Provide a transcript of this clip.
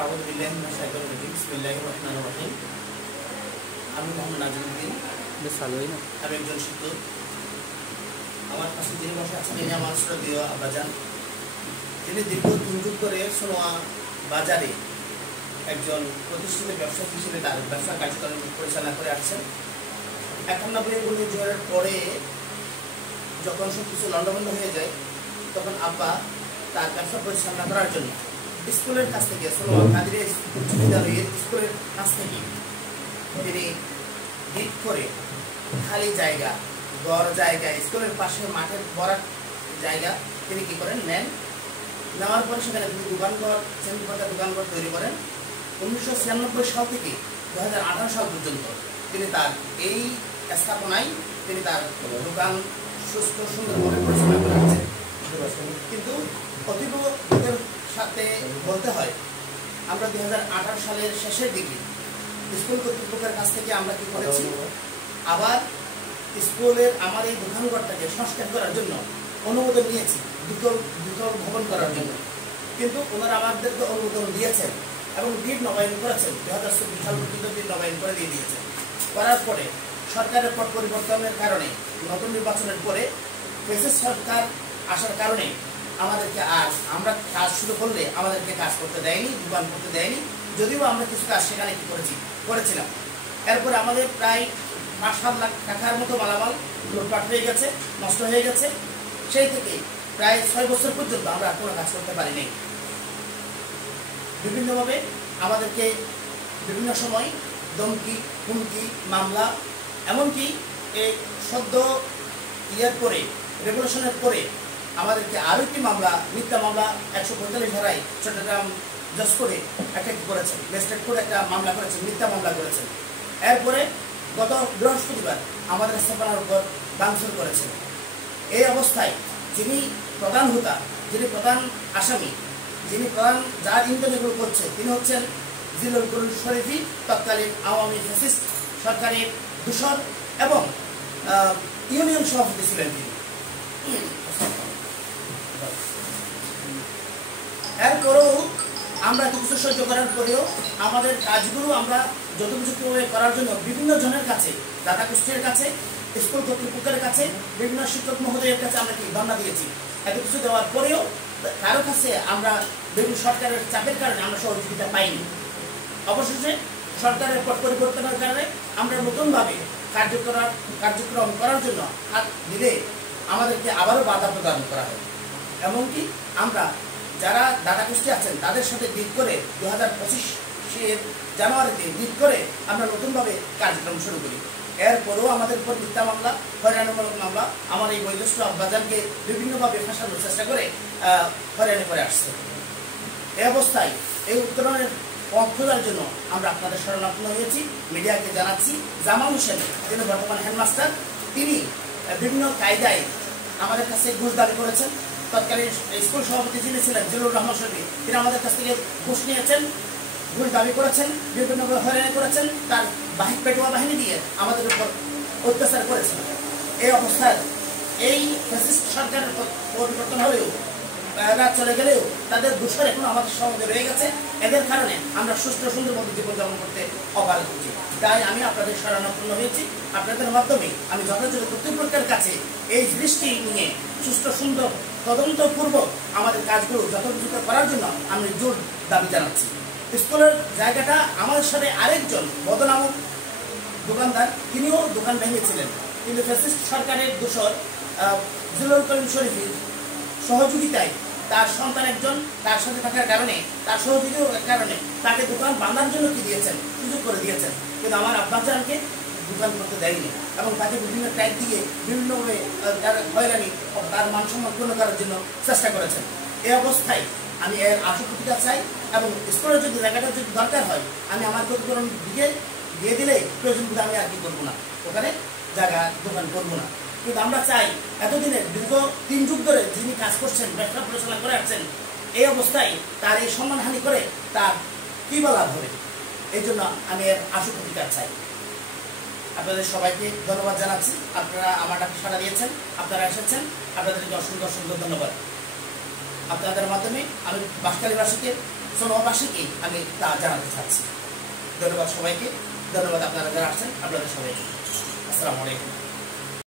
আউযু বিল্লাহি মিনাশ শাইতানির রাজিম বিসমিল্লাহির রহমানির রহিম। আমি মোহাম্মদ নাজিমুদ্দিন, আমি একজন শিক্ষক। আমার পাশে যিনি বসে আছেন তিনি আমার শ্রদ্ধেয় আব্বাজান। তিনি দীর্ঘ 3 যুগ ধরে সোনোয়া বাজারে একজন প্রতিষ্ঠিত ব্যবসায়ী হিসেবে তার ব্যবসা কার্যক্রম পরিচালনা করে আসছেন। 91 ঘূর্ণিঝড়ের পরে যখন সব কিছু লন্ডভন্ড হয়ে যায়, তখন আব্বা তার ব্যবসা পরিচালনা করার জন্য স্কুলের কাছ থেকে সোনোয়া কাদিরিয়া উচ্চ বিদ্যালয়ের স্কুলের কাছ থেকে তিনি ডিট করে খালি জায়গা, বড় জায়গা, স্কুলের পাশে মাঠের বড় জায়গা তিনি কি করেন নেন। নেওয়ার পরে সেখানে তিনি দোকানঘর, শ্রেণীপাতা দোকানঘর তৈরি করেন। 1996 সাল থেকে 2018 সাল পর্যন্ত তিনি তার এই স্থাপনায় তিনি তার দোকান সুস্থ সুন্দরভাবে পরিচালনা করে আসছেন। কিন্তু অতীব দুঃখের সাথে বলতে হয়, আমরা 2018 সালের শেষের দিকে স্কুল কর্তৃপক্ষের কাছ থেকে আমরা কি করেছি, আবার স্কুলের আমার এই দোকানঘরটাকে সংস্কার করার জন্য অনুমোদন নিয়েছি, দ্বিতল ভবন করার জন্য। কিন্তু ওনারা আমাদেরকে অনুমোদন দিয়েছেন এবং ডিড নবায়ন করেছেন। 2024 সাল পর্যন্ত ডিড নবায়ন করে দিয়ে দিয়েছেন। করার পরে সরকারের পট পরিবর্তনের কারণে, নতুন নির্বাচনের পরে ফ্যাসিস্ট সরকার আসার কারণে আমাদেরকে আমরা কাজ শুরু করলে আমাদেরকে কাজ করতে দেয়নি, দোকান করতে দেয়নি। যদিও আমরা কিছু কাজ সেখানে কি করেছিলাম। এরপরে আমাদের প্রায় 5-7 লাখ টাকার মতো মালামাল লুটপাট হয়ে গেছে, নষ্ট হয়ে গেছে। সেই থেকে প্রায় 6 বছর পর্যন্ত আমরা কোনো কাজ করতে পারিনি। বিভিন্নভাবে আমাদেরকে বিভিন্ন সময় ধমকি, হুমকি, মামলা, এমনকি এই সদ্য ইয়ার পরে, রেভলিউশনের পরে আমাদেরকে আরও একটি মামলা, মিথ্যা মামলা 145 ধারায় চট্টগ্রাম জজ কোর্টে একটা করেছেন, ম্যাজিস্ট্রেট কোর্টে একটা মামলা করেছেন, মিথ্যা মামলা করেছেন। এরপরে গত বৃহস্পতিবার আমাদের স্থাপনার উপর ভাঙচুর করেছেন। এই অবস্থায় যিনি প্রধান হোতা, যিনি প্রধান আসামি, যিনি প্রধান যার ইনকাম এগুলো করছে, তিনি হচ্ছেন জিল্লুল করিম শরীফি, তৎকালীন আওয়ামী ফ্যাসিস্ট সরকারের দূষণ এবং ইউনিয়ন সভাপতি ছিলেন তিনি। এরপরেও আমরা কিছু সহ্য করার পরেও আমাদের কাজগুলো আমরা যথোপযুক্তভাবে করার জন্য বিভিন্ন জনের কাছে, দাতা গোষ্ঠীর কাছে, স্কুল কর্তৃপক্ষের কাছে, বিভিন্ন শিক্ষক মহোদয়ের কাছে আমরা কি ধর্ণা দিয়েছি। এত কিছু দেওয়ার পরেও কারো কাছে আমরা বিভিন্ন সরকারের চাপের কারণে আমরা সহযোগিতা পাইনি। অবশেষে সরকারের পট পরিবর্তনের কারণে আমরা নতুনভাবে কার্যক্রম করার জন্য হাত দিলে আমাদেরকে আবারও বাধা প্রদান করা হয়। এমনকি আমরা যারা দাতা গোষ্ঠী আছেন তাদের সাথে ডিল করে 2025 জানুয়ারিতে ডিল করে আমরা নতুনভাবে কার্যক্রম শুরু করি। এরপরেও আমাদের উপর মিথ্যা মামলা, হয়রানিমূলক মামলা, আমার এই বয়োজ্যেষ্ঠ আব্বাজানকে বিভিন্নভাবে ফাঁসানোর চেষ্টা করে হয়রানি করে আসছে। এই অবস্থায় এই উত্তরণের পথ খোঁজার জন্য আমরা আপনাদের শরণাপন্ন হয়েছি, মিডিয়াকে জানাচ্ছি। জামাল হোসেন, যিনি বর্তমান হেডমাস্টার, তিনি বিভিন্ন কায়দায় আমাদের কাছে ঘুষ দাবি করেছেন। তৎকালীন স্কুল সভাপতি যিনি ছিলেন জিল্লুর রহমান শরীফ, তিনি আমাদের কাছ থেকে ঘুষ নিয়েছেন, ঘুষ দাবি করেছেন, বিভিন্নভাবে হয়রানি করেছেন, তার পেটোয়া বাহিনী দিয়ে আমাদের উপর অত্যাচার করেছেন। এই অবস্থায় এই ফ্যাসিস্ট সরকারের পরিবর্তন হলেও, এরা চলে গেলেও তাদের দূষণ এখন আমাদের সমাজে রয়ে গেছে। এদের কারণে আমরা সুস্থ সুন্দর মতো জীবনযাপন করতে অপারগ হচ্ছি। তাই আমি আপনাদের শরণাপন্ন হয়েছি। আপনাদের মাধ্যমে আমি যথাযথ কর্তৃপক্ষের কাছে এই দৃষ্টি নিয়ে সুস্থ সুন্দর তদন্তপূর্বক আমাদের কাজগুলো যথোপযুক্ত করার জন্য আমি জোর দাবি জানাচ্ছি। স্কুলের জায়গাটা আমাদের সাথে আরেকজন বদনামক দোকানদার, তিনিও দোকান ভেঙেছিলেন, কিন্তু ফ্যাসিস্ট সরকারের দূষণ জিল্লুল করিম শরীফের সহযোগিতায় তার সন্তান একজন তার সাথে থাকার কারণে, তার সহযোগিতার কারণে তাকে দোকান বাঁধার জন্য কি দিয়েছেন, সুযোগ করে দিয়েছেন। কিন্তু আমার আব্বাজানকে দোকান করতে দেয়নি এবং তাকে বিভিন্ন ট্যাগ দিয়ে বিভিন্নভাবে তার হয়রানি, তার মান সম্মান পূর্ণ করার জন্য চেষ্টা করেছেন। এই অবস্থায় আমি এর আশু প্রতিকার চাই এবং স্কুলের যদি জায়গাটা যদি দরকার হয় আমি আমার ক্ষতিপূরণ দিয়ে দিলে প্রয়োজন বোধ আমি আর কি করবো না, ওখানে জায়গা দোকান করবো না। কিন্তু আমরা চাই এতদিনের দীর্ঘ 3 যুগ ধরে যিনি কাজ করছেন, ব্যবসা পরিচালনা করে আসছেন, এই অবস্থায় তার এই সম্মানহানি করে তার কী বা লাভ হবে। এই জন্য আমি এর আশু প্রতিকার চাই। আপনাদের সবাইকে ধন্যবাদ জানাচ্ছি। আপনারা আমার ডাকে সাড়া দিয়েছেন, আপনারা এসেছেন, আপনাদেরকে অসংখ্য অসংখ্য ধন্যবাদ। আপনাদের মাধ্যমে আমি বাঁশখালীবাসীকে সোনোবাসীকে আমি তা জানাতে চাচ্ছি। ধন্যবাদ সবাইকে, ধন্যবাদ আপনারা যারা আসছেন আপনাদের সবাইকে। আসসালামু আলাইকুম।